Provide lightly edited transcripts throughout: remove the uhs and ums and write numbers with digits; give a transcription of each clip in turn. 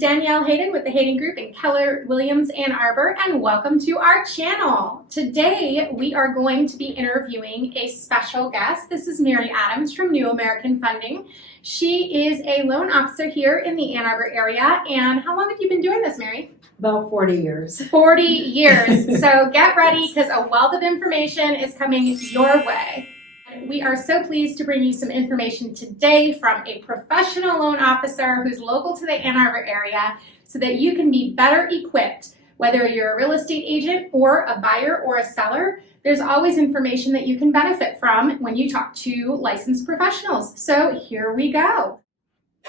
Danielle Hayden with the Hayden Group in Keller Williams, Ann Arbor, and welcome to our channel. Today we are going to be interviewing a special guest. This is Mary Adams from New American Funding. She is a loan officer here in the Ann Arbor area. And how long have you been doing this, Mary? About 40 years. 40 years. So get ready because a wealth of information is coming your way. We are so pleased to bring you some information today from a professional loan officer who's local to the Ann Arbor area so that you can be better equipped. Whether you're a real estate agent or a buyer or a seller, there's always information that you can benefit from when you talk to licensed professionals. So here we go.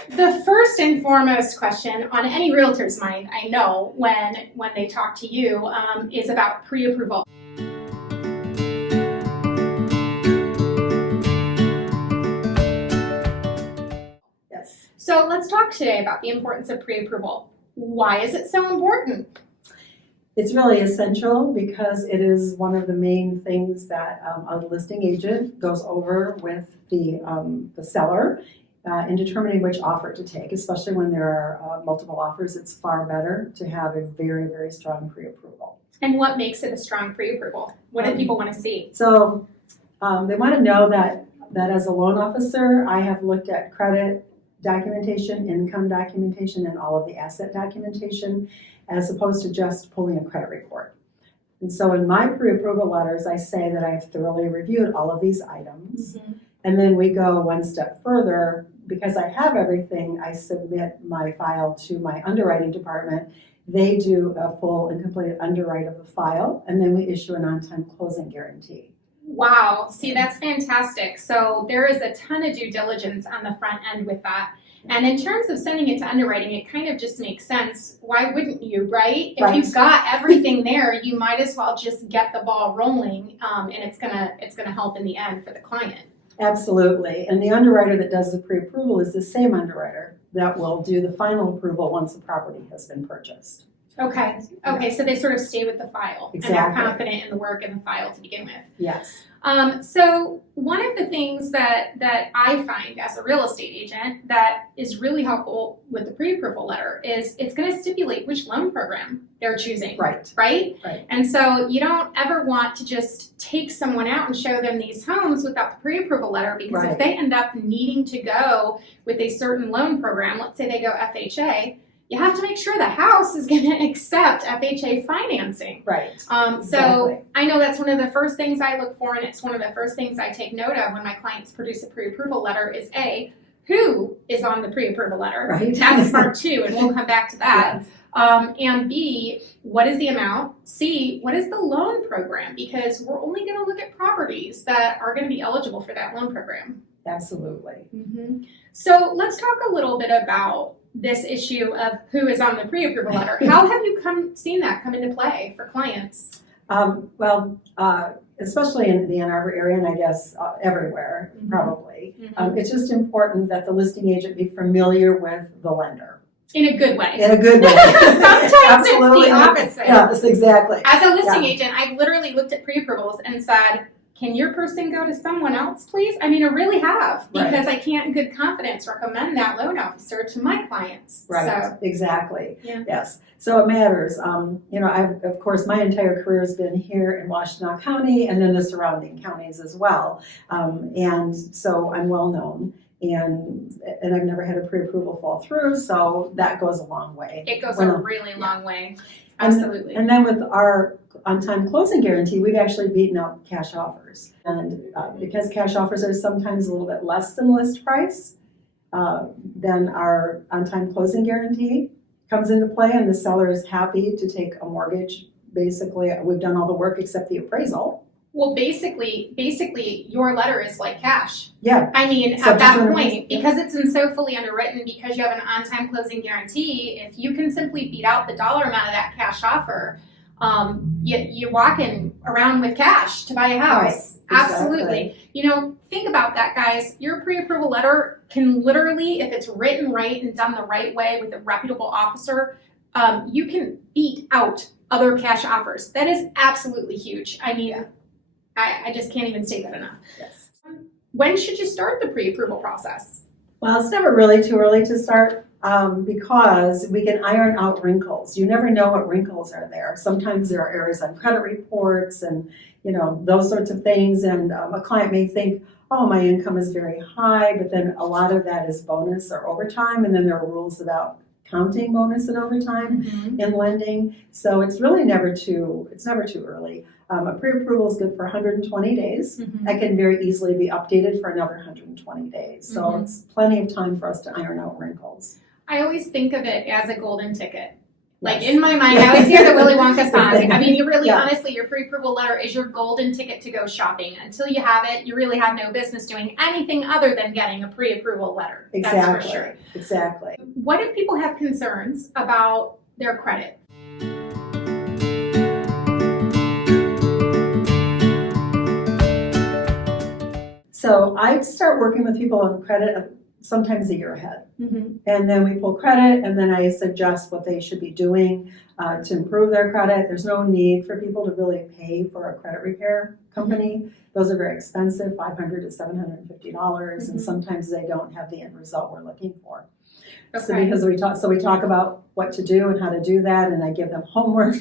The first and foremost question on any realtor's mind, I know, when they talk to you, is about pre-approval. So let's talk today about the importance of pre-approval. Why is it so important? It's really essential because it is one of the main things that a listing agent goes over with the seller in determining which offer to take, especially when there are multiple offers. It's far better to have a very, very strong pre-approval. And what makes it a strong pre-approval? What do people want to see? So they want to know that as a loan officer, I have looked at credit documentation, income documentation, and all of the asset documentation, as opposed to just pulling a credit report. And so in my pre-approval letters, I say that I've thoroughly reviewed all of these items. Mm-hmm. And then we go one step further. Because I have everything, I submit my file to my underwriting department. They do a full and complete underwrite of the file, and then we issue an on-time closing guarantee. Wow, see, that's fantastic. So there is a ton of due diligence on the front end with that. And in terms of sending it to underwriting, it kind of just makes sense. Why wouldn't you, right? If you've got everything there, you might as well just get the ball rolling, and it's gonna help in the end for the client. Absolutely. And the underwriter that does the pre-approval is the same underwriter that will do the final approval once the property has been purchased. Okay, so they sort of stay with the file. Exactly. And they're confident in the work in the file to begin with. Yes. So one of the things that I find as a real estate agent that is really helpful with the pre-approval letter is it's going to stipulate which loan program they're choosing. Right. And so you don't ever want to just take someone out and show them these homes without the pre-approval letter, because if they end up needing to go with a certain loan program, let's say they go FHA, you have to make sure the house is going to accept FHA financing. Right. So I know that's one of the first things I look for, and it's one of the first things I take note of when my clients produce a pre-approval letter is A, who is on the pre-approval letter? Right. That's part two, and we'll come back to that. Yes. And B, what is the amount? C, what is the loan program? Because we're only going to look at properties that are going to be eligible for that loan program. Absolutely. Mm-hmm. So let's talk a little bit about this issue of who is on the pre-approval letter. How have you seen that come into play for clients? Especially in the Ann Arbor area, and I guess everywhere, probably. Mm-hmm. It's just important that the listing agent be familiar with the lender. In a good way. In a good way. Sometimes it's the opposite. Yes, exactly. As a listing agent, I've literally looked at pre-approvals and said, can your person go to someone else, please? I mean, I really have, because I can't in good confidence recommend that loan officer to my clients. Right, so, exactly. Yeah. Yes. So it matters. I've, of course, my entire career has been here in Washtenaw County and then the surrounding counties as well. And so I'm well known. And I've never had a pre-approval fall through, so that goes a long way. It goes a really long way. Absolutely. And then with our on-time closing guarantee, we've actually beaten out cash offers. And because cash offers are sometimes a little bit less than list price, then our on-time closing guarantee comes into play, and the seller is happy to take a mortgage. Basically, we've done all the work except the appraisal. Well, basically, your letter is like cash. Yeah. I mean, at that point, because it's been so fully underwritten, because you have an on-time closing guarantee, if you can simply beat out the dollar amount of that cash offer, you're walking around with cash to buy a house. Right. Absolutely. Exactly. Think about that, guys. Your pre-approval letter can literally, if it's written right and done the right way with a reputable officer, you can beat out other cash offers. That is absolutely huge. I mean, I just can't even say that enough. Yes. When should you start the pre-approval process? Well, it's never really too early to start because we can iron out wrinkles. You never know what wrinkles are there. Sometimes there are errors on credit reports and, you know, those sorts of things. And a client may think, oh, my income is very high, but then a lot of that is bonus or overtime. And then there are rules about counting bonus and overtime in lending. So it's really never too early. A pre-approval is good for 120 days. That can very easily be updated for another 120 days. So it's plenty of time for us to iron out wrinkles. I always think of it as a golden ticket. Like Yes. in my mind, I always hear the Willy Wonka song. I mean, you really, Yeah. honestly, your pre-approval letter is your golden ticket to go shopping. Until you have it, you really have no business doing anything other than getting a pre-approval letter. Exactly. That's for sure. Exactly. What if people have concerns about their credit? So I start working with people on credit sometimes a year ahead. And then we pull credit, and then I suggest what they should be doing to improve their credit. There's no need for people to really pay for a credit repair company. Those are very expensive, $500 to $750, and sometimes they don't have the end result we're looking for. So because we talk about what to do and how to do that, and I give them homework,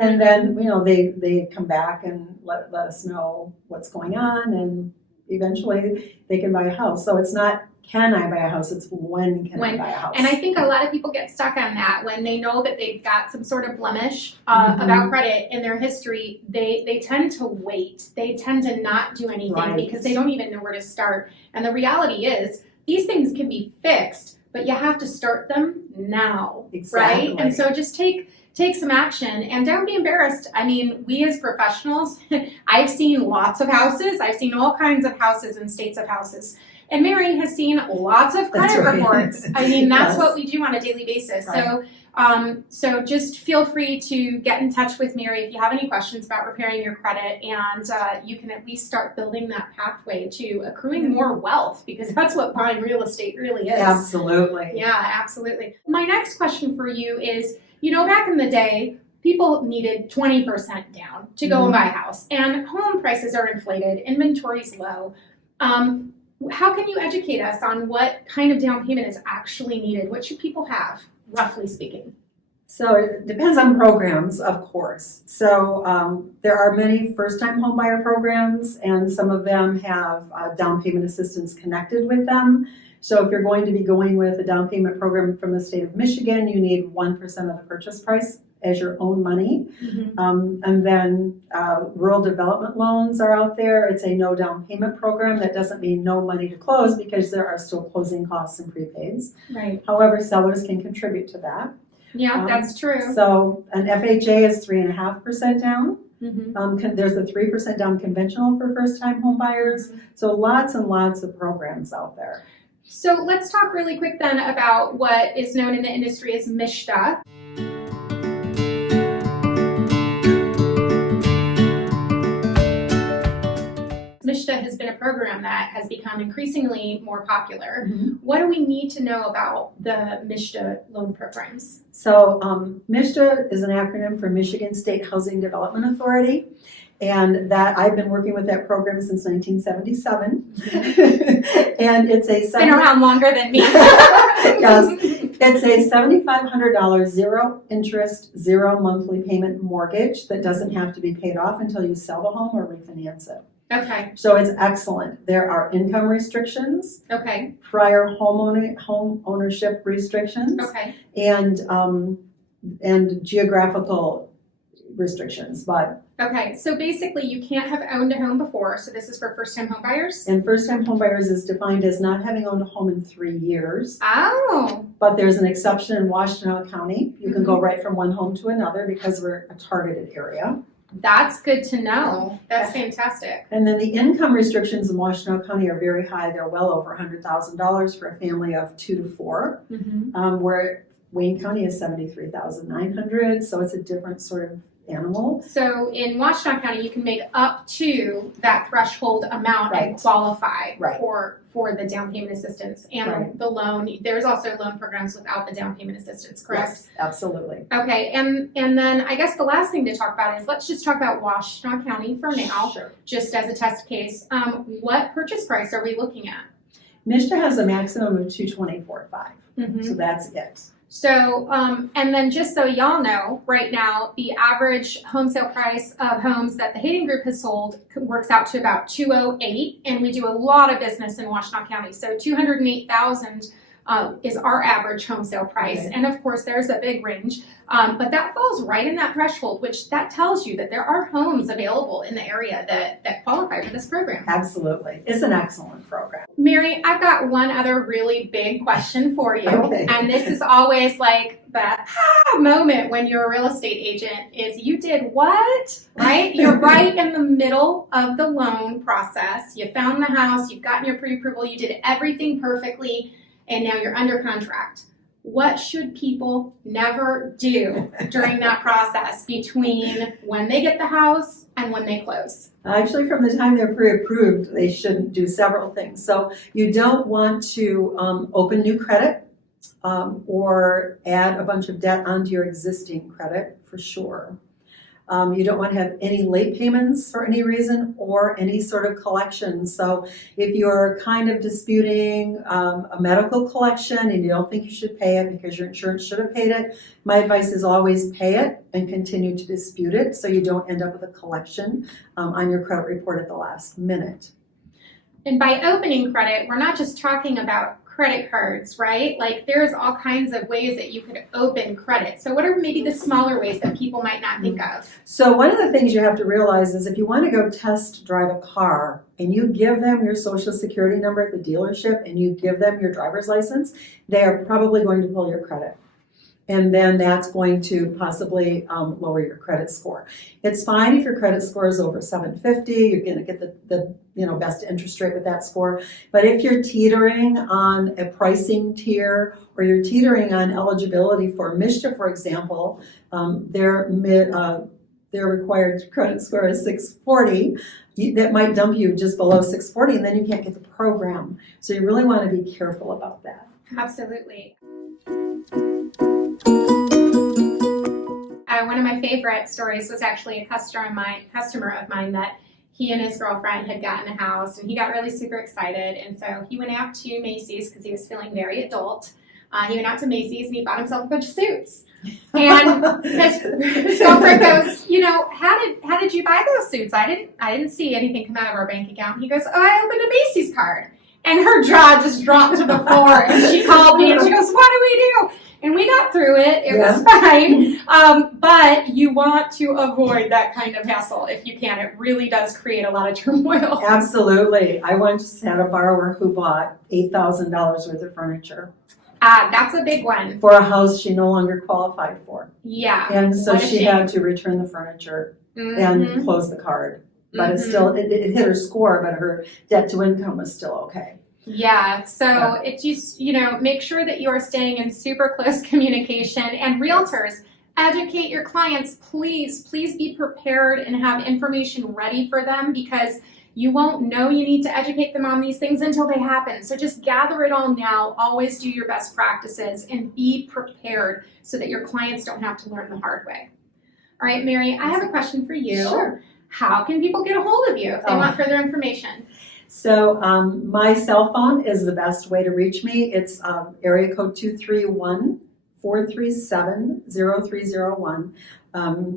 and then they come back and let us know what's going on, and eventually they can buy a house. So it's not can I buy a house, it's when can I buy a house. And I think a lot of people get stuck on that when they know that they've got some sort of blemish about credit in their history. They tend to wait. They tend to not do anything because they don't even know where to start. And the reality is these things can be fixed, but you have to start them now, Exactly. right? And so just take some action and don't be embarrassed. I mean, we as professionals, I've seen lots of houses. I've seen all kinds of houses and states of houses. And Mary has seen lots of credit reports. I mean, that's what we do on a daily basis. Right. So just feel free to get in touch with Mary if you have any questions about repairing your credit, and you can at least start building that pathway to accruing more wealth, because that's what buying real estate really is. Absolutely. Yeah, absolutely. My next question for you is, back in the day, people needed 20% down to go and buy a house, and home prices are inflated, inventory's low. How can you educate us on what kind of down payment is actually needed? What should people have, roughly speaking? So it depends on programs, of course. So there are many first-time homebuyer programs, and some of them have down payment assistance connected with them. So if you're going to be going with a down payment program from the state of Michigan, you need 1% of the purchase price as your own money. And then rural development loans are out there. It's a no down payment program. That doesn't mean no money to close, because there are still closing costs and prepaids. Right. However, sellers can contribute to that. Yeah, that's true. So an FHA is 3.5% down. There's a 3% down conventional for first-time home buyers. So lots and lots of programs out there. So let's talk really quick then about what is known in the industry as MSHDA. MSHDA has been a program that has become increasingly more popular. What do we need to know about the MSHDA loan programs? So MSHDA is an acronym for Michigan State Housing Development Authority, and that I've been working with that program since 1977. And it's been around longer than me. Yes, it's a $7,500 zero interest, zero monthly payment mortgage that doesn't have to be paid off until you sell the home or refinance it. Okay. So it's excellent. There are income restrictions, Okay. prior home ownership restrictions, Okay. and geographical restrictions. But Okay. So basically, you can't have owned a home before. So this is for first-time home buyers. and first-time homebuyers is defined as not having owned a home in 3 years. Oh. But there's an exception in Washtenaw County. You can go right from one home to another because we're a targeted area. That's good to know. That's fantastic. And then the income restrictions in Washtenaw County are very high. They're well over $100,000 for a family of 2 to 4. Where Wayne County is $73,900. So it's a different sort of animal. So in Washtenaw County, you can make up to that threshold amount and qualify for the down payment assistance and the loan. There's also loan programs without the down payment assistance, correct? Yes, absolutely. Okay, and then I guess the last thing to talk about is, let's just talk about Washtenaw County for now, Sure. just as a test case. What purchase price are we looking at? Mishta has a maximum of 224.5, Mhm. so that's it. So, and then just so y'all know, right now, the average home sale price of homes that the Hayden Group has sold works out to about 208, and we do a lot of business in Washtenaw County. So 208,000 is our average home sale price, Okay. and of course, there's a big range, but that falls right in that threshold, which that tells you that there are homes available in the area that qualify for this program. Absolutely. It's an excellent program. Mary, I've got one other really big question for you. Okay. And this is always like that moment when you're a real estate agent is you did what? Right? You're right in the middle of the loan process. You found the house, you've gotten your pre-approval, you did everything perfectly, and now you're under contract. What should people never do during that process between when they get the house and when they close? Actually, from the time they're pre-approved, they shouldn't do several things. So you don't want to open new credit or add a bunch of debt onto your existing credit, for sure. You don't want to have any late payments for any reason or any sort of collection. So if you're kind of disputing a medical collection and you don't think you should pay it because your insurance should have paid it, my advice is always pay it and continue to dispute it so you don't end up with a collection on your credit report at the last minute. And by opening credit, we're not just talking about credit cards, right? Like there's all kinds of ways that you could open credit. So what are maybe the smaller ways that people might not think of? So one of the things you have to realize is if you want to go test drive a car and you give them your social security number at the dealership and you give them your driver's license, they are probably going to pull your credit. And then that's going to possibly lower your credit score. It's fine if your credit score is over 750, you're going to get the best interest rate with that score. But if you're teetering on a pricing tier or you're teetering on eligibility for Mishta, for example, their required credit score is 640. That might dump you just below 640 and then you can't get the program. So you really want to be careful about that. Absolutely. One of my favorite stories was actually a customer of mine that he and his girlfriend had gotten a house and he got really super excited, and so he went out to Macy's because he was feeling very adult. He went out to Macy's and he bought himself a bunch of suits. And his girlfriend goes, how did you buy those suits? I didn't see anything come out of our bank account. And he goes, I opened a Macy's card. And her jaw just dropped to the floor and she called me and she goes, what do we do? And we got through it. It was fine. But you want to avoid that kind of hassle if you can. It really does create a lot of turmoil. Absolutely. I once had a borrower who bought $8,000 worth of furniture. That's a big one. For a house she no longer qualified for. Yeah. And so What a she shame. had to return the furniture and close the card. But it hit her score, but her debt to income was still okay. Yeah, so it just, make sure that you are staying in super close communication. And realtors, educate your clients. Please be prepared and have information ready for them because you won't know you need to educate them on these things until they happen. So just gather it all now. Always do your best practices and be prepared so that your clients don't have to learn the hard way. All right, Mary, I have a question for you. Sure. How can people get a hold of you if they want further information? So my cell phone is the best way to reach me. It's area code 231-437-0301.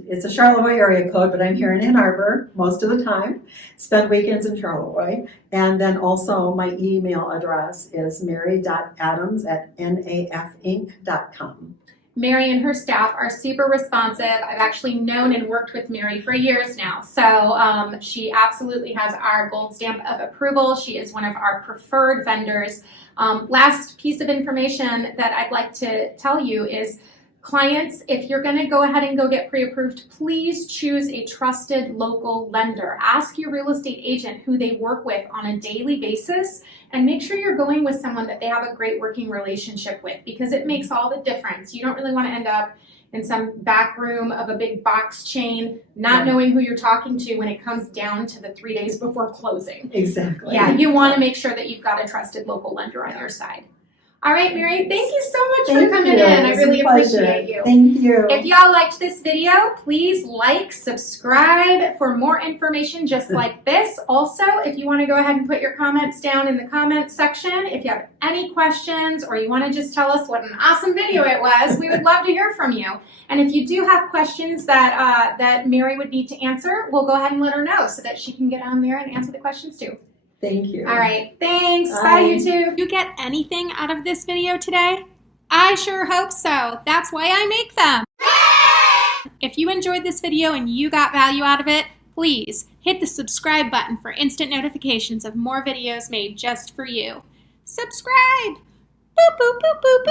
It's a Charlevoix area code, but I'm here in Ann Arbor most of the time. Spend weekends in Charlevoix. And then also my email address is mary.adams@nafinc.com. Mary and her staff are super responsive. I've actually known and worked with Mary for years now. So she absolutely has our gold stamp of approval. She is one of our preferred vendors. Last piece of information that I'd like to tell you is clients, if you're going to go ahead and go get pre-approved, please choose a trusted local lender. Ask your real estate agent who they work with on a daily basis and make sure you're going with someone that they have a great working relationship with because it makes all the difference. You don't really want to end up in some back room of a big box chain, not knowing who you're talking to when it comes down to the 3 days before closing. Exactly. Yeah, you want to make sure that you've got a trusted local lender on your side. All right, Mary, thank you so much Thank for coming you. in. I It was a really pleasure. appreciate you. Thank you. If y'all liked this video, please like, subscribe for more information just like this. Also, if you want to go ahead and put your comments down in the comments section, if you have any questions or you want to just tell us what an awesome video it was, we would love to hear from you. And if you do have questions that Mary would need to answer, we'll go ahead and let her know so that she can get on there and answer the questions too. Thank you. All right, thanks. Bye. Bye, YouTube. You get anything out of this video today? I sure hope so. That's why I make them. If you enjoyed this video and you got value out of it, please hit the subscribe button for instant notifications of more videos made just for you. Subscribe! Boop, boop, boop, boop, boop.